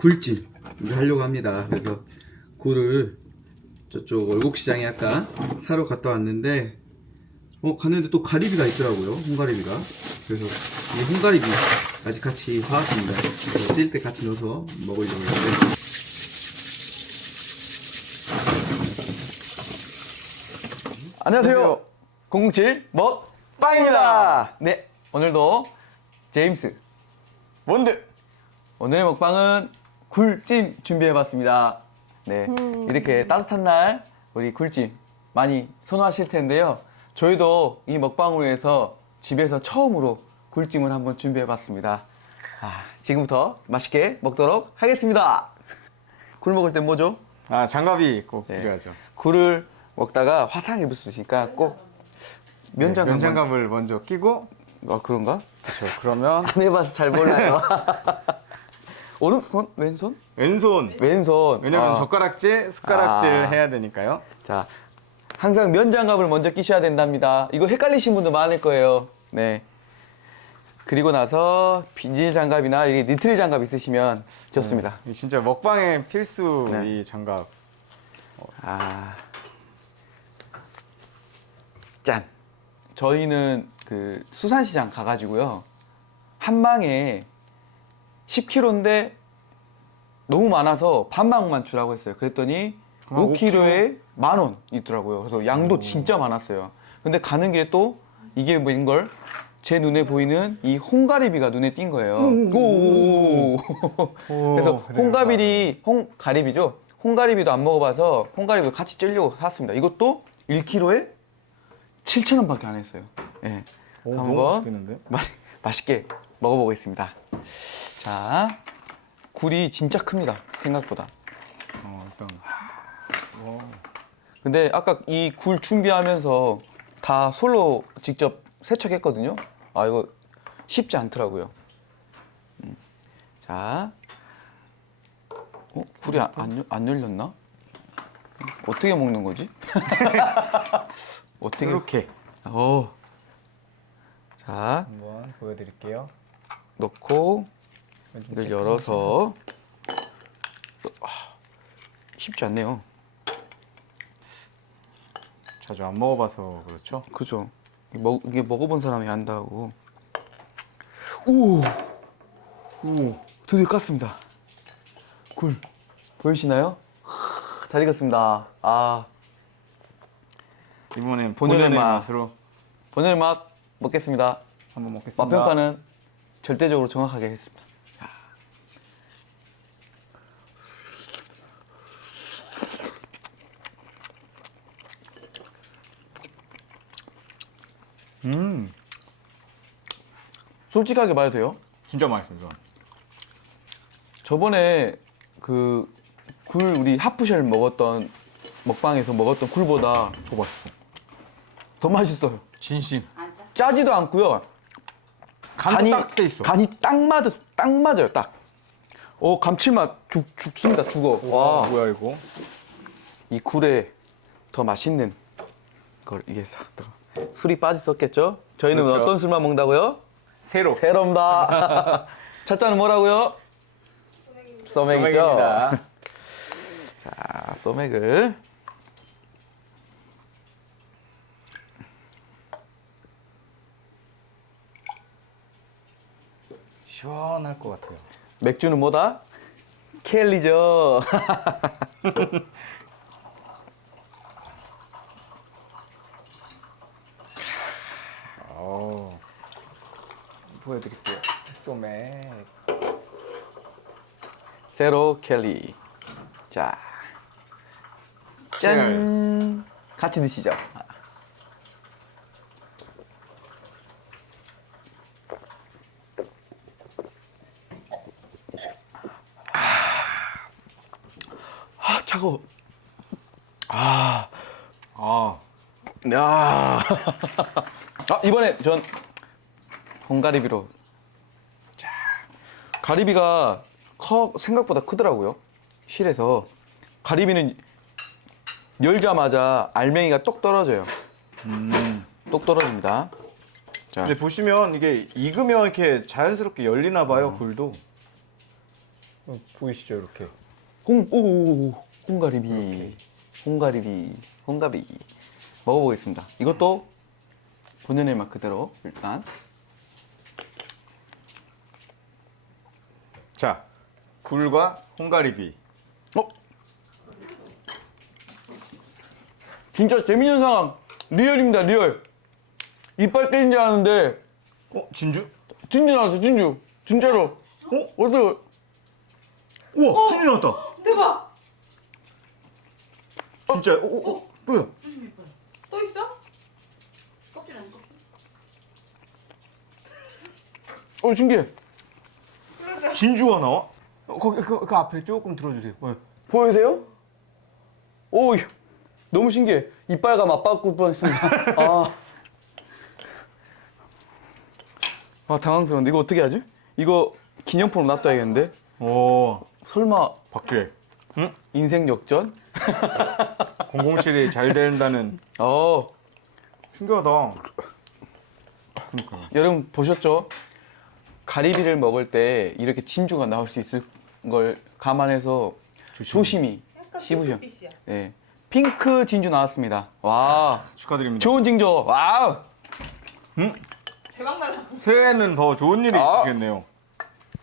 굴찜 이제 하려고 합니다. 그래서 굴을 저쪽 월곡시장에 아까 사러 갔다 왔는데 어 갔는데 또 가리비가 있더라고요. 홍가리비가. 그래서 이 홍가리비 아직 같이 사왔습니다. 그래서 찔때 같이 넣어서 먹으려고 했는데 안녕하세요. 007 먹방입니다. 네, 오늘도 제임스 원드. 오늘의 먹방은 굴찜 준비해봤습니다. 네, 이렇게 따뜻한 날 우리 굴찜 많이 선호하실 텐데요. 저희도 이 먹방을 위해서 집에서 처음으로 굴찜을 한번 준비해봤습니다. 아, 지금부터 맛있게 먹도록 하겠습니다. 굴 먹을 땐 뭐죠? 아 장갑이 꼭 네. 필요하죠. 굴을 먹다가 화상 입을 수 있으니까 꼭 면장갑. 네, 면장갑을 먼저 끼고 아 그런가? 그렇죠. 그러면 안 해봐서 잘 몰라요. 오른손, 왼손? 왼손 왼손. 왜냐면 아, 젓가락질, 숟가락질 아. 해야 되니까요. 자, 항상 면장갑을 먼저 끼셔야 된답니다. 이거 헷갈리신 분도 많을 거예요. 네. 그리고 나서 비닐 장갑이나 이 니트리 장갑 있으시면 좋습니다. 이 진짜 먹방의 필수 네. 이 장갑. 아. 짠. 저희는 그 수산시장 가가지고요. 한 방에 10kg인데 너무 많아서 반방만 주라고 했어요. 그랬더니 아, 5kg에 만원 있더라고요. 그래서 양도 진짜 많았어요. 근데 가는 길에 또 이게 뭐인 걸? 제 눈에 보이는 이 홍가리비가 눈에 띈 거예요. 오. 그래서 그래요. 홍가비리 홍가리비죠. 홍가리비도 안 먹어봐서 홍가리비도 같이 찔려고 샀습니다. 이것도 1kg에 7천 원밖에 안 했어요. 예. 오, 너무 한번 맛있겠는데? 맛, 맛있게 먹어보겠습니다. 자, 굴이 진짜 큽니다. 생각보다. 어, 일단 근데 아까 이 굴 준비하면서 다 솔로 직접 세척했거든요. 아 이거 쉽지 않더라고요. 음. 자, 어 굴이 안, 안, 열- 안 열렸나? 어떻게 먹는 거지? 어떻게? 이렇게 어. 자, 한번 보여드릴게요. 넣고 좀 이걸 열어서 아, 쉽지 않네요. 자주 안 먹어봐서 그렇죠. 그죠. 먹, 이게 먹어본 사람이 안다고. 오! 오! 드디어 깠습니다. 굴. 보이시나요? 하, 잘 익었습니다. 아, 이번엔 본연의 본연의 맛. 맛으로 본연의 맛 먹겠습니다. 한번 먹겠습니다. 맛평가는 절대적으로 정확하게 했습니다. 음, 솔직하게 말해도 돼요? 진짜 맛있어요. 이건. 저번에 그 굴 우리 하프쉘 먹었던 먹방에서 먹었던 굴보다 더 맛있어. 더 맛있어요. 진심. 짜지도 않고요. 간이 딱돼 있어. 간이 딱 맞아, 딱 맞아요, 딱. 어 감칠맛 죽 죽습니다, 죽어. 와, 와, 뭐야 이거? 이 굴에 더 맛있는 걸 이게 싹 들어. 술이 빠졌었겠죠? 저희는 그렇죠. 어떤 술만 먹는다고요? 새로. 새롬다. 첫 잔은 뭐라고요? 소맥이죠. 소맥입니다. 자, 소맥을 시원할 것 같아요. 맥주는 뭐다? 켈리죠. 어. 보여드릴게요. 소맥. 세로 켈리. 자, 짠. 같이 드시죠. 아, 차가워. 아, 야. 아, 이번에 전紅가리비로. 자. 가리비가 커 생각보다 크더라고요. 실에서 가리비는 열자마자 알맹이가 똑 떨어져요. 음. 똑 떨어집니다. 자. 근데 보시면 이게 익으면 이렇게 자연스럽게 열리나 봐요, 굴도. 어, 보이시죠 이렇게. 홍, 오, 오, 오, 홍가리비. 홍가리비. 홍가리비. 먹어보겠습니다. 이것도 본연의 맛 그대로 일단. 자, 굴과 홍가리비. 어? 진짜 재밌는 상황. 리얼입니다, 리얼. 이빨 깨진 줄 아는데, 어, 진주? 진주 나왔어, 진주. 진짜로. 어? 어디서? 우와, 진주 나왔다. 대박. 진짜. 어, 어, 어, 뭐야? 조심히. 또 있어? 껍질 안 껍질. 어, 신기해. 그러자. 진주가 나와? 어, 거기 그, 그 앞에 조금 들어주세요. 네. 보이세요? 오, 너무 신기해. 이빨가 맞바꿀 뻔했습니다. 아. 아, 당황스러운데. 이거 어떻게 하지? 이거 기념품으로 놔둬야겠는데? 오, 설마 박주혜. 응? 인생 역전? 007이 잘 된다는. 어, 신기하다. 그러니까. 여러분 보셨죠? 가리비를 먹을 때 이렇게 진주가 나올 수 있을 걸 감안해서 조심히 씹으셔. 핑크빛이야. 네. 핑크 진주 나왔습니다. 와, 축하드립니다. 좋은 징조. 와우. 대박 날라. 새해에는 더 좋은 일이 아. 있겠네요.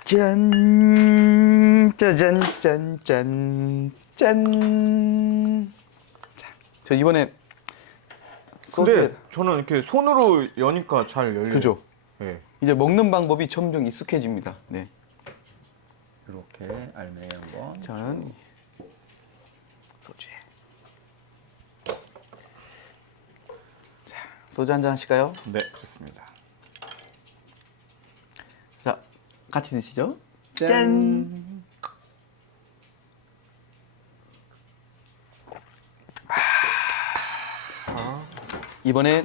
짠, 짜잔, 짠, 짠, 짠. 자, 저 이번에 근데 소주에- 저는 이렇게 손으로 여니까 잘 열려요. 그죠? 네. 이제 먹는 방법이 점점 익숙해집니다. 네. 이렇게 알맹이 한번. 저는 소주에. 자, 소주 한 잔 하실까요? 네, 좋습니다. 자, 같이 드시죠. 짠. 이번엔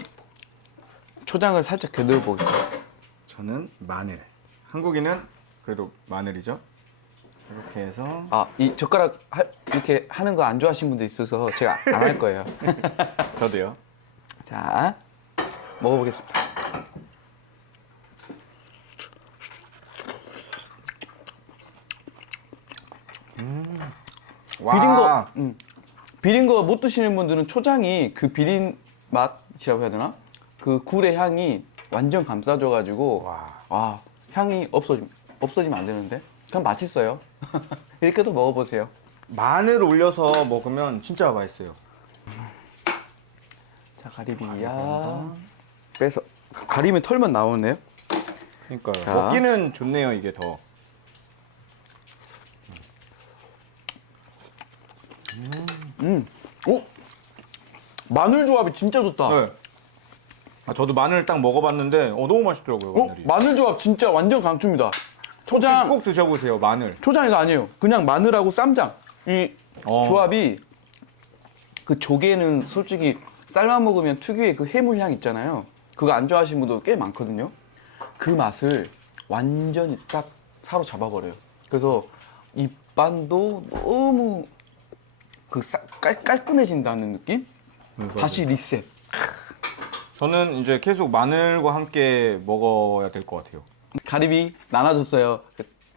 초장을 살짝 겨누어 보겠습니다. 저는 마늘. 한국인은 그래도 마늘이죠. 이렇게 해서 아, 이 젓가락 하- 이렇게 하는 거 안 좋아하시는 분도 있어서 제가 안 할 거예요. 저도요. 자, 먹어보겠습니다. 와. 비린 거, 음, 비린 거 못 드시는 분들은 초장이 그 비린 맛 이라고 해야 되나? 그 굴의 향이 완전 감싸줘가지고 와. 와 향이 없어지 없어지면 안 되는데 그냥 맛있어요. 이렇게도 먹어보세요. 마늘 올려서 먹으면 진짜 맛있어요. 자 가리비야 빼서 가리면 털만 나오네요. 그러니까요. 자. 먹기는 좋네요, 이게 더. 음, 오 마늘 조합이 진짜 좋다. 네. 아, 저도 마늘 딱 먹어봤는데 어, 너무 맛있더라고요, 어 마늘이. 마늘 조합 진짜 완전 강추입니다. 초장 꼭 드셔보세요, 마늘. 초장 이거 아니에요. 그냥 마늘하고 쌈장 이 어. 조합이 그 조개는 솔직히 삶아 먹으면 특유의 그 해물 향 있잖아요. 그거 안 좋아하시는 분도 꽤 많거든요. 그 맛을 완전히 딱 사로잡아 버려요. 그래서 입안도 너무 그 깔, 깔끔해진다는 느낌? 다시 리셋. 저는 이제 계속 마늘과 함께 먹어야 될 것 같아요. 가리비 나눠줬어요.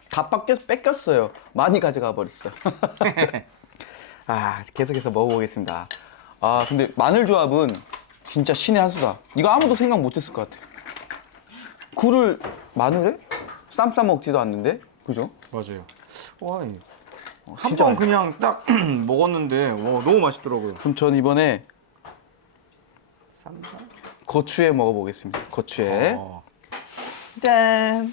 다 뺏겼, 뺏겼어요. 많이 가져가 버렸어요. 아, 계속해서 먹어보겠습니다. 아, 근데 마늘 조합은 진짜 신의 한 수다. 이거 아무도 생각 못 했을 것 같아. 굴을 마늘에? 쌈 싸 먹지도 않는데? 그죠? 맞아요. 와, 어, 진짜 한번 맛있- 그냥 딱 먹었는데 와, 너무 맛있더라고요. 그럼 전 이번에 쌈장? 고추에 먹어보겠습니다. 고추에. 어. 짠.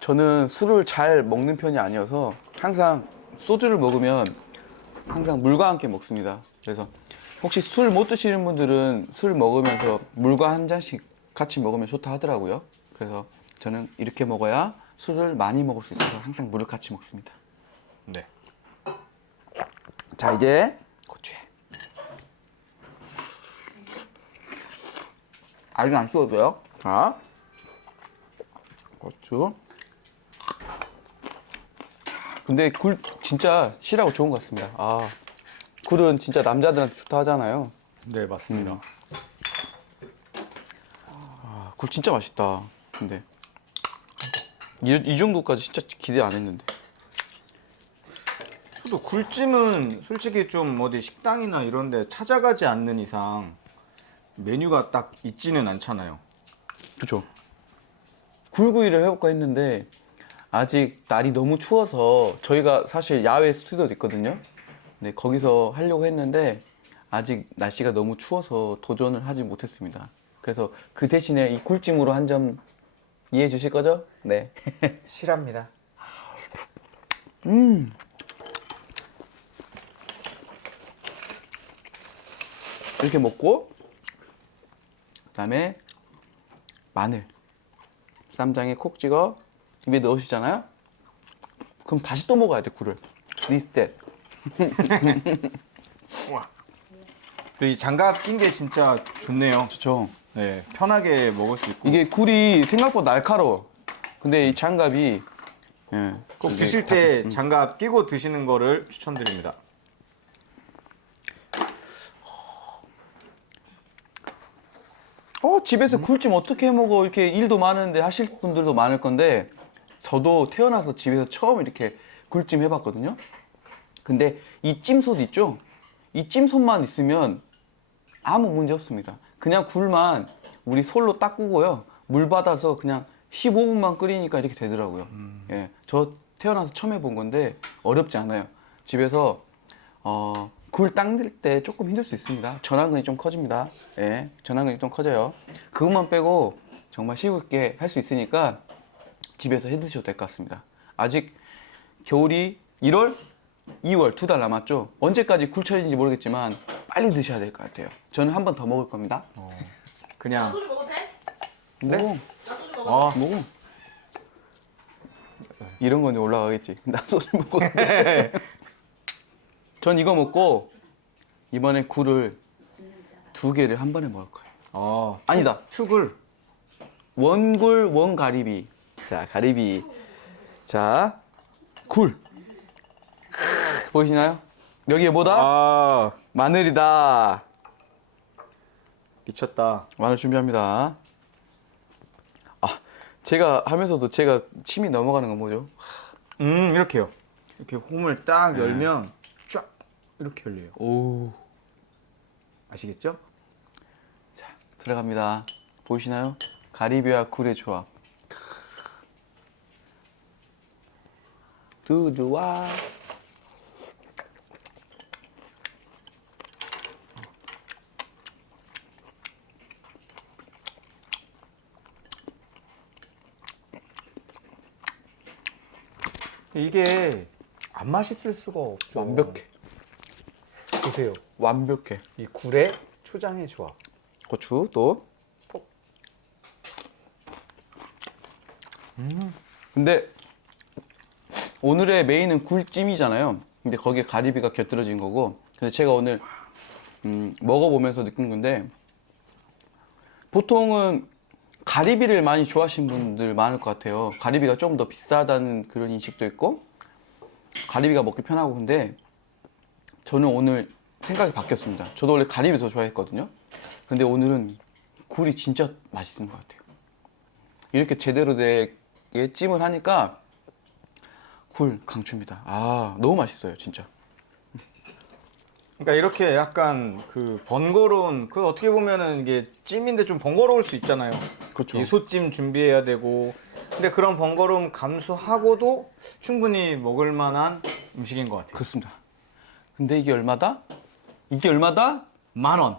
저는 술을 잘 먹는 편이 아니어서 항상 소주를 먹으면 항상 물과 함께 먹습니다. 그래서 혹시 술 못 드시는 분들은 술 먹으면서 물과 한 잔씩 같이 먹으면 좋다 하더라고요. 그래서 저는 이렇게 먹어야 술을 많이 먹을 수 있어서 항상 물을 같이 먹습니다. 네. 자 이제 고추에 아직 안 돼요 자 고추 근데 굴 진짜 실하고 좋은 것 같습니다 아 굴은 진짜 남자들한테 좋다 하잖아요 네, 맞습니다. 음. 굴 진짜 맛있다. 근데 이, 이 정도까지 진짜 기대 안 했는데. 저도 굴찜은 솔직히 좀 어디 식당이나 이런 데 찾아가지 않는 이상 메뉴가 딱 있지는 않잖아요. 그죠. 굴구이를 해볼까 했는데 아직 날이 너무 추워서 저희가 사실 야외 스튜디오도 있거든요. 네, 거기서 하려고 했는데 아직 날씨가 너무 추워서 도전을 하지 못했습니다. 그래서 그 대신에 이 굴찜으로 한 점 이해해 주실 거죠? 네. 실합니다. 음. 이렇게 먹고 그다음에 마늘 쌈장에 콕 찍어 입에 넣으시잖아요. 그럼 다시 또 먹어야 돼 굴을 리셋. 근데 이 장갑 낀 게 진짜 좋네요. 좋죠. 네, 편하게 먹을 수 있고. 이게 굴이 생각보다 날카로워. 근데 이 장갑이 예, 꼭 이게 드실 다- 때 장갑 끼고 드시는 거를 추천드립니다. 어 집에서 굴찜 어떻게 해 먹어 이렇게 일도 많은데 하실 분들도 많을 건데 저도 태어나서 집에서 처음 이렇게 굴찜 해봤거든요. 근데 이 찜솥 있죠? 이 찜솥만 있으면 아무 문제 없습니다. 그냥 굴만 우리 솔로 닦고요. 물 받아서 그냥 15분만 끓이니까 이렇게 되더라고요. 예, 저 태어나서 처음 해본 건데 어렵지 않아요. 집에서 어, 굴 닦을 때 조금 힘들 수 있습니다. 전완근이 좀 커집니다. 예, 전완근이 좀 커져요. 그것만 빼고 정말 쉽게 할 수 있으니까 집에서 해 드셔도 될 것 같습니다. 아직 겨울이 1월, 2월 두 달 남았죠. 언제까지 굴철인지 모르겠지만 빨리 드셔야 될 것 같아요. 저는 한 번 더 먹을 겁니다. 그냥 소주 먹어도 돼? 네? 나 소주 먹어. 아, 먹어. 이런 건데 올라가겠지. 나 소주 먹고. 전 이거 먹고 이번에 굴을 두 개를 한 번에 먹을 거예요. 아, 아니다. 툭을 원굴 원가리비. 자, 가리비. 자, 굴. 보이시나요? 여기에 뭐다? 아, 마늘이다. 미쳤다. 마늘 준비합니다. 아, 제가 하면서도 제가 침이 넘어가는 건 뭐죠? 음, 이렇게요. 이렇게 홈을 딱 열면 쫙 이렇게 열려요. 오. 아시겠죠? 들어갑니다. 보이시나요? 가리비와 굴의 조합. 두 좋아. 이게 안 맛있을 수가 없죠. 완벽해. 보세요. 완벽해. 이 굴에 초장의 조합. 고추 또. 근데 오늘의 메인은 굴찜이잖아요. 근데 거기에 가리비가 곁들여진 거고. 근데 제가 오늘 음, 먹어보면서 느낀 건데 보통은 가리비를 많이 좋아하시는 분들 많을 것 같아요. 가리비가 조금 더 비싸다는 그런 인식도 있고 가리비가 먹기 편하고 근데 저는 오늘 생각이 바뀌었습니다. 저도 원래 가리비 더 좋아했거든요. 근데 오늘은 굴이 진짜 맛있는 것 같아요. 이렇게 제대로 되게 찜을 하니까 굴 강추입니다. 아 너무 맛있어요, 진짜. 그러니까 이렇게 약간 그 번거로운 그 어떻게 보면은 이게 찜인데 좀 번거로울 수 있잖아요. 그렇죠. 이 소찜 준비해야 되고. 근데 그런 번거로움 감수하고도 충분히 먹을 만한 음식인 것 같아요. 그렇습니다. 근데 이게 얼마다? 이게 얼마다? 만 원.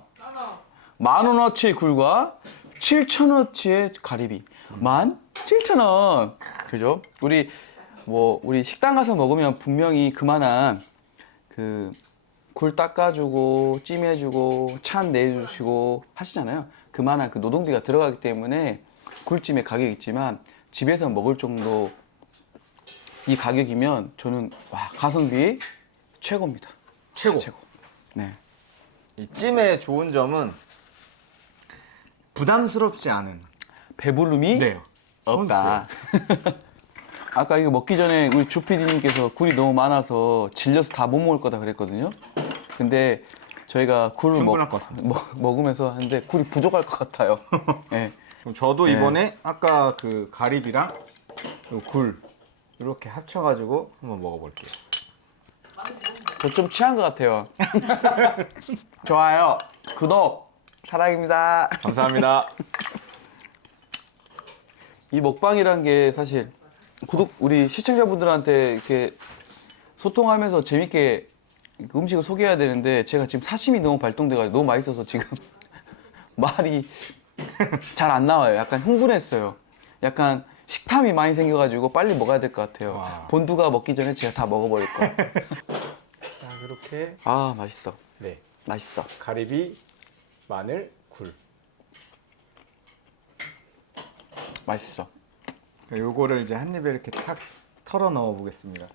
만 원어치의 굴과 7천 원어치의 가리비. 만 7천 원. 그죠? 우리 뭐 우리 식당 가서 먹으면 분명히 그만한 그 굴 닦아주고 찜해주고 찬 내주시고 하시잖아요. 그만한 그 노동비가 들어가기 때문에 굴찜의 가격이 있지만 집에서 먹을 정도 이 가격이면 저는 와 가성비 최고입니다. 최고. 최고. 네. 이 찜의 좋은 점은 부담스럽지 않은. 배부름이 네. 없다. 아까 이거 먹기 전에 우리 조피디님께서 굴이 너무 많아서 질려서 다 못 먹을 거다 그랬거든요. 근데 저희가 굴을 먹, 충분할 것 같습니다. 먹, 먹으면서 하는데 굴이 부족할 것 같아요. 예. 그럼 저도 네. 이번에 아까 그 가리비랑 요굴 이렇게 합쳐가지고 한번 먹어볼게요. 저 좀 취한 것 같아요. 좋아요, 구독, 사랑입니다. 감사합니다. 이 먹방이란 게 사실 구독 우리 시청자분들한테 이렇게 소통하면서 재밌게 음식을 소개해야 되는데 제가 지금 사심이 너무 발동돼가지고 너무 맛있어서 지금 말이 잘 안 나와요. 약간 흥분했어요. 약간 식탐이 많이 생겨가지고 빨리 먹어야 될 것 같아요. 와. 본두가 먹기 전에 제가 다 먹어버릴 것 같아요. 자 그렇게 아 맛있어, 네 맛있어. 가리비, 마늘, 굴. 맛있어. 요거를 이제 한 입에 이렇게 탁 털어 넣어 보겠습니다.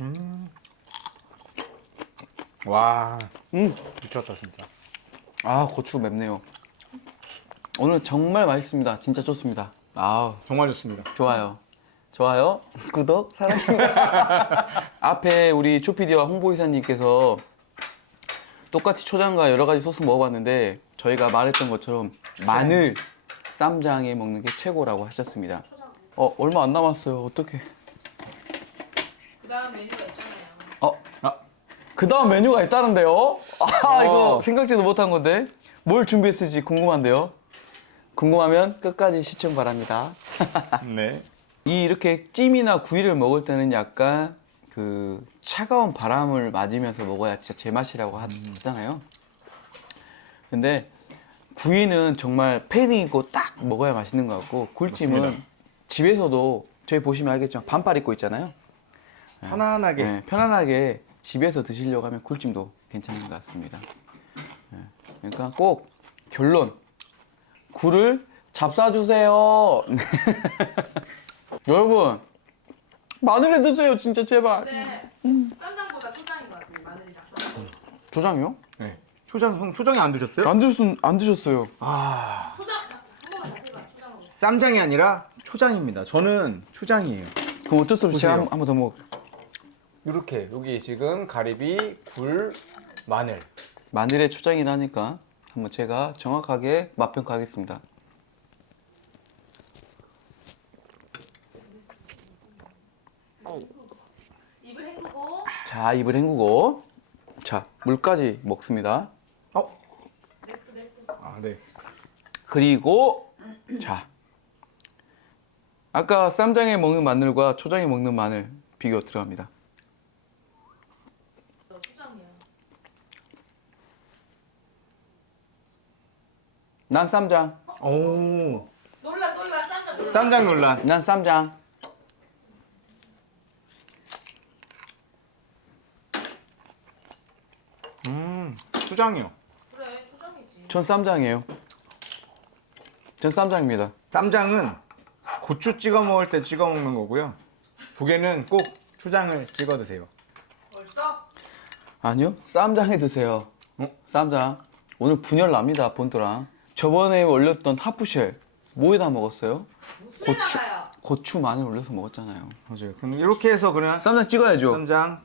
음. 와 음, 미쳤다 진짜. 아 고추 맵네요. 오늘 정말 맛있습니다. 진짜 좋습니다. 아 정말 좋습니다. 좋아요. 좋아요. 구독 사랑합니다. 앞에 우리 초피디와 홍보이사님께서 똑같이 초장과 여러 가지 소스 먹어봤는데 저희가 말했던 것처럼 마늘 쌈장에 먹는 게 최고라고 하셨습니다. 어 얼마 안 남았어요. 어떻게? 그 다음 메뉴가 있잖아요. 어, 아. 그 다음 메뉴가 있다는데요? 아, 이거 어. 생각지도 못한 건데. 뭘 준비했을지 궁금한데요? 궁금하면 끝까지 시청 바랍니다. 네. 이 이렇게 찜이나 구이를 먹을 때는 약간 그 차가운 바람을 맞으면서 먹어야 진짜 제맛이라고 하- 하잖아요. 근데 구이는 정말 패딩 입고 딱 먹어야 맛있는 것 같고 굴찜은 맞습니다. 집에서도 저희 보시면 알겠지만 반팔 입고 있잖아요. 편안하게 네, 편안하게 집에서 드시려고 하면 굴찜도 괜찮은 것 같습니다. 네, 그러니까 꼭 결론 굴을 잡사주세요. 여러분 마늘에 드세요 진짜 제발. 근데 쌈장보다 초장인 것 같아요. 마늘이랑 초장. 조장이요? 네. 초장 형 초장이 안 드셨어요? 안 드셨 안 드셨어요. 아 초장 한 번만 다시 해봐. 초장으로. 쌈장이 아니라 초장입니다. 저는 초장이에요. 그럼 어쩔 수 없이 제가 보세요. 한번더 먹. 이렇게 여기 지금 가리비, 굴, 마늘. 마늘에 초장이라니까 한번 제가 정확하게 맛평가하겠습니다. 입을 헹구고 자 입을 헹구고 자 물까지 먹습니다. 어? 아 네. 그리고 자 아까 쌈장에 먹는 마늘과 초장에 먹는 마늘 비교 들어갑니다. 난 쌈장, 오. 놀라 놀라 쌈장 놀라. 쌈장 논란. 난 쌈장. 음. 초장이요. 그래 초장이지. 전 쌈장이에요. 전 쌈장입니다. 쌈장은 고추 찍어 먹을 때 찍어 먹는 거고요. 두 개는 꼭 초장을 찍어 드세요. 벌써? 아니요, 쌈장에 드세요. 어? 쌈장. 오늘 분열 납니다, 본토랑. 저번에 올렸던 하프쉘 뭐에다 먹었어요? 고추. 나가요? 고추 마늘 올려서 먹었잖아요. 맞아요. 그럼 이렇게 해서 그냥 쌈장 찍어야죠. 쌈장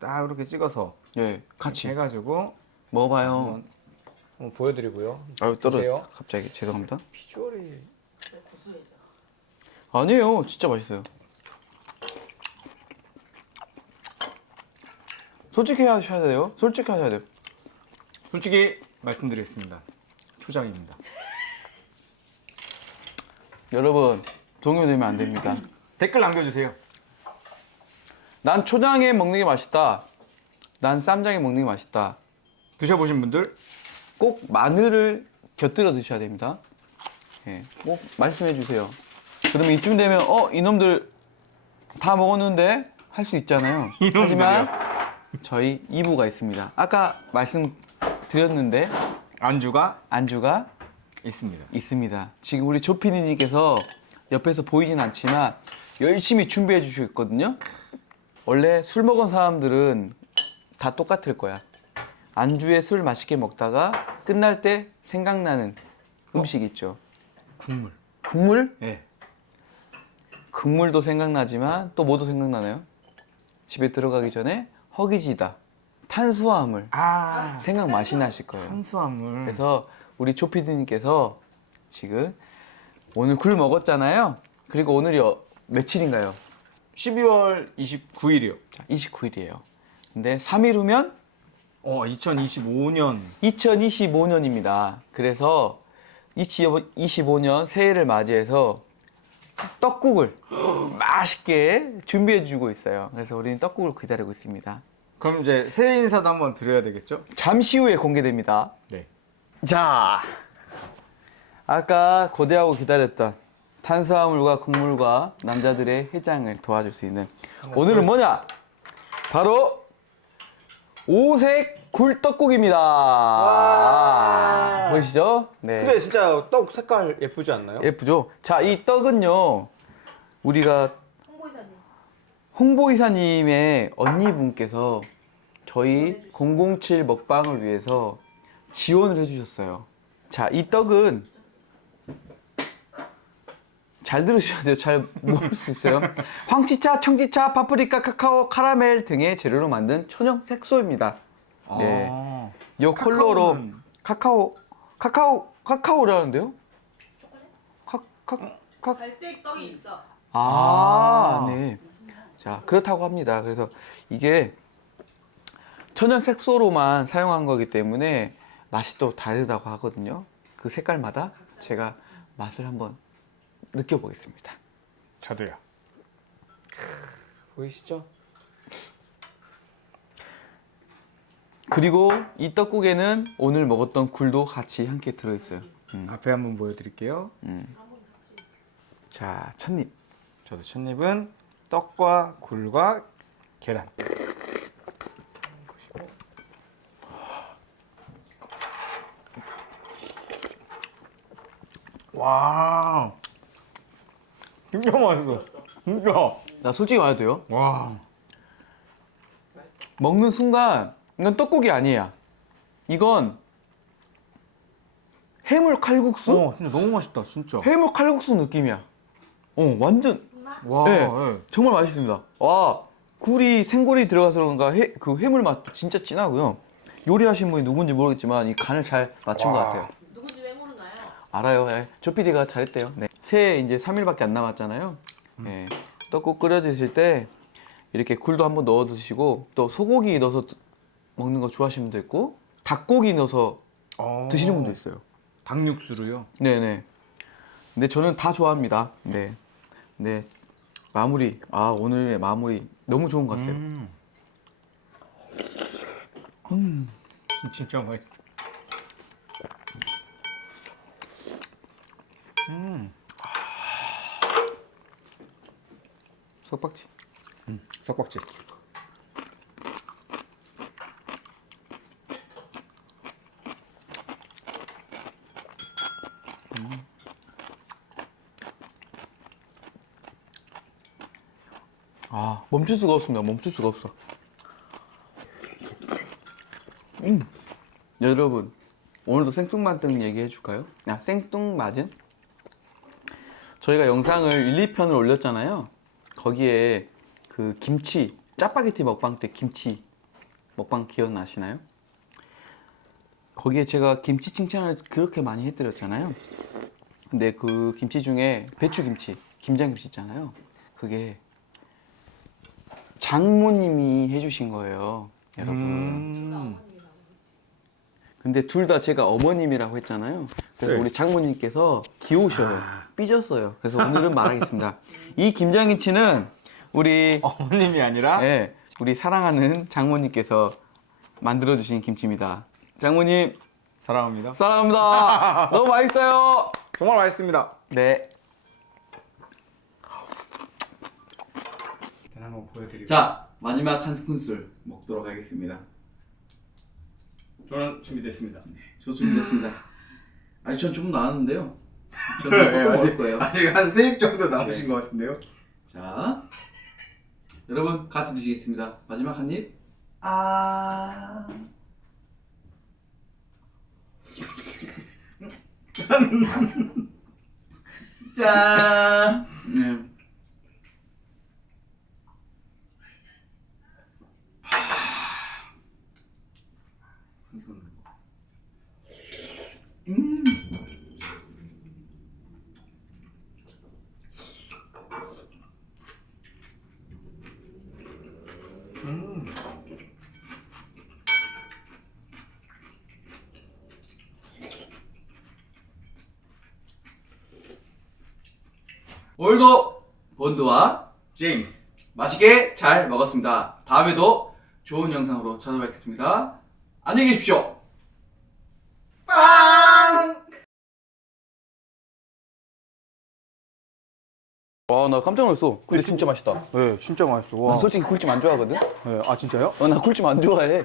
딱 이렇게 찍어서 예, 같이 해가지고 먹어봐요. 한번, 한번 보여드리고요. 아유 떨어. 보세요. 갑자기 죄송합니다. 비주얼이 네, 구수해져. 아니에요, 진짜 맛있어요. 솔직히 하셔야 돼요. 솔직히 하셔야 돼요. 솔직히 말씀드리겠습니다. 초장입니다. 여러분 동요되면 안 됩니다. 댓글 남겨주세요. 난 초장에 먹는 게 맛있다. 난 쌈장에 먹는 게 맛있다. 드셔보신 분들 꼭 마늘을 곁들여 드셔야 됩니다. 예, 꼭 말씀해 주세요. 그러면 이쯤 되면 어 이놈들 다 먹었는데 할 수 있잖아요. 하지만 저희 2부가 있습니다. 아까 말씀드렸는데 안주가 안주가 있습니다. 있습니다. 지금 우리 조피디님께서 옆에서 보이진 않지만 열심히 준비해 주시고 있거든요. 원래 술 먹은 사람들은 다 똑같을 거야. 안주에 술 맛있게 먹다가 끝날 때 생각나는 음식 있죠. 국물. 국물? 예. 국물도 생각나지만 또 뭐도 생각나나요? 집에 들어가기 전에 허기지다. 탄수화물 아 생각 맛이 나실 거예요. 탄수화물. 그래서 우리 조피디님께서 지금 오늘 굴 먹었잖아요. 그리고 오늘이 어- 며칠인가요? 12월 29일이요. 자, 29일이에요. 근데 3일 후면 어 2025년. 2025년입니다. 그래서 2025년 새해를 맞이해서 떡국을 맛있게 준비해 주고 있어요. 그래서 우리는 떡국을 기다리고 있습니다. 그럼 이제 새해 인사도 한번 드려야 되겠죠? 잠시 후에 공개됩니다. 네. 자, 아까 고대하고 기다렸던 탄수화물과 국물과 남자들의 해장을 도와줄 수 있는 오늘은 뭐냐? 바로 오색 굴떡국입니다. 보이시죠? 네. 근데 진짜 떡 색깔 예쁘지 않나요? 예쁘죠? 자, 이 떡은요, 우리가 홍보이사님. 홍보이사님의 언니분께서 저희 007 먹방을 위해서 지원을 해주셨어요. 자, 이 떡은 잘 들으셔야 돼요. 잘 모를 수 있어요. 황치차, 청지차, 파프리카, 카카오, 카라멜 등의 재료로 만든 천연 색소입니다. 네. 아, 이 컬러로 카카오는- 카카오, 카카오, 카카오라는데요? 초콜릿? 카, 카, 카, 갈색 떡이 있어. 아, 아. 네. 자, 그렇다고 합니다. 그래서 이게 천연 색소로만 사용한 거기 때문에 맛이 또 다르다고 하거든요. 그 색깔마다 제가 맛을 한번 느껴보겠습니다. 저도요. 보이시죠? 그리고 이 떡국에는 오늘 먹었던 굴도 같이 함께 들어있어요. 음. 앞에 한번 보여드릴게요. 음. 자, 첫입. 저도 첫입은 떡과 굴과 계란. 와, 진짜 맛있어. 진짜. 나 솔직히 말해도 돼요? 와, 먹는 순간 이건 떡국이 아니야. 이건 해물 칼국수? 어, 진짜 너무 맛있다, 진짜. 해물 칼국수 느낌이야. 어, 완전 와, 네. 네. 정말 맛있습니다. 와, 굴이 생굴이 들어가서 그런가 해, 그 해물 맛도 진짜 진하고요. 요리하신 분이 누군지 모르겠지만 이 간을 잘 맞춘 것 와. 같아요. 알아요. 예. 조피디가 잘했대요. 네. 새해 이제 3일밖에 안 남았잖아요. 예. 떡국 끓여 드실 때 이렇게 굴도 한번 넣어 드시고 또 소고기 넣어서 드- 먹는 거 좋아하시는 분도 있고 닭고기 넣어서 어, 드시는 분도 있어요. 닭육수로요. 네네. 근데 저는 다 좋아합니다. 네. 네. 마무리. 아, 오늘의 마무리 너무 좋은 것 같아요. 음. 진짜 맛있어. 석박지. 석박지. 아, 멈출 수가 없습니다. 멈출 수가 없어. 음. 여러분, 오늘도 생뚱맞은 얘기 해줄까요? 아, 생뚱맞은? 저희가 영상을 1, 2편을 올렸잖아요. 거기에 그 김치, 짜파게티 먹방 때 김치 먹방 기억나시나요? 거기에 제가 김치 칭찬을 그렇게 많이 해드렸잖아요. 근데 그 김치 중에 배추김치, 김장김치 있잖아요. 그게 장모님이 해주신 거예요, 여러분. 음. 근데 둘 다 제가 어머님이라고 했잖아요. 그래서 네. 우리 장모님께서 귀여우셔요. 아. 삐졌어요. 그래서 오늘은 말하겠습니다. 이 김장김치는 우리 어머님이 아니라 네, 우리 사랑하는 장모님께서 만들어 주신 김치입니다. 장모님 사랑합니다. 사랑합니다. 너무 맛있어요. 정말 맛있습니다. 네. 일단 한번 보여드릴게요. 자 마지막 한 스푼술 먹도록 하겠습니다. 저는 준비됐습니다. 저 준비됐습니다. 아니 전 조금 나왔는데요. 전 네, 또 먹을 아직- 거예요. 아직 한 세 입 정도 남으신 것 같은데요. 자, 여러분 같이 드시겠습니다. 마지막 한 입. 아. 짠. 네. 오늘도 본드와 제임스 맛있게 잘 먹었습니다. 다음에도 좋은 영상으로 찾아뵙겠습니다. 안녕히 계십시오. 빵! 와 나 깜짝 놀랐어. 근데 진짜 맛있다. 네, 진짜 맛있어. 와. 나 솔직히 굴찜 안 좋아하거든. 네, 아 진짜요? 어, 나 굴찜 안 좋아해.